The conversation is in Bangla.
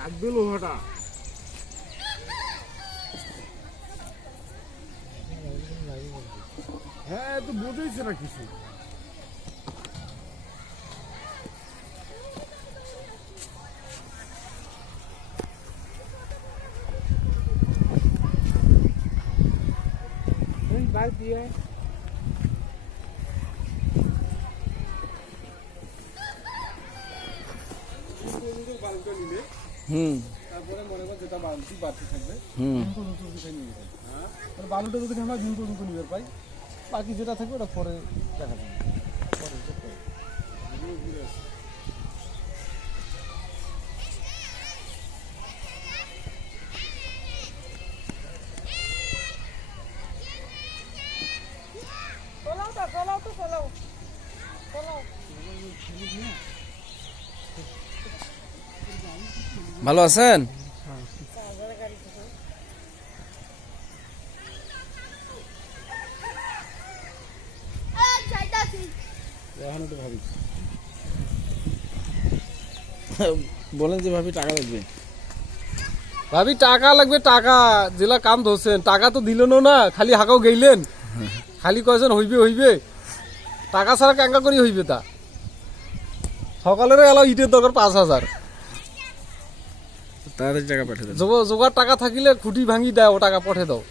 লাগবে লোহাটা। হ্যাঁ তো বোঝাইছে না কিছু। বাদ দিয়ে তারপরে মনে কর যেটা বালতি বাড়তে থাকবে বালুটা যদি আমরা ঝুঁকো ঝুঁকো নিবে পাই, বাকি যেটা থাকবে ওটা পরে দেখা যাবে। ভালো আছেন? বলেন যে ভাবি টাকা লাগবে। ভাবি টাকা লাগবে, টাকা জেলা কাম ধরছেন, টাকা তো দিলেন না, খালি হাঁকাও গেইলেন, খালি কয়েছেন হইবে হইবে, টাকা ছাড়া ক্যাঙ্কা করি হইবে তা। সকালের এলাও ইটের দরকার 5,000, তাড়াতাড়ি টাকা পাঠিয়ে দেন। জোগাড় টাকা থাকিলে খুঁটি ভাঙি দাও, টাকা পঠে দাও।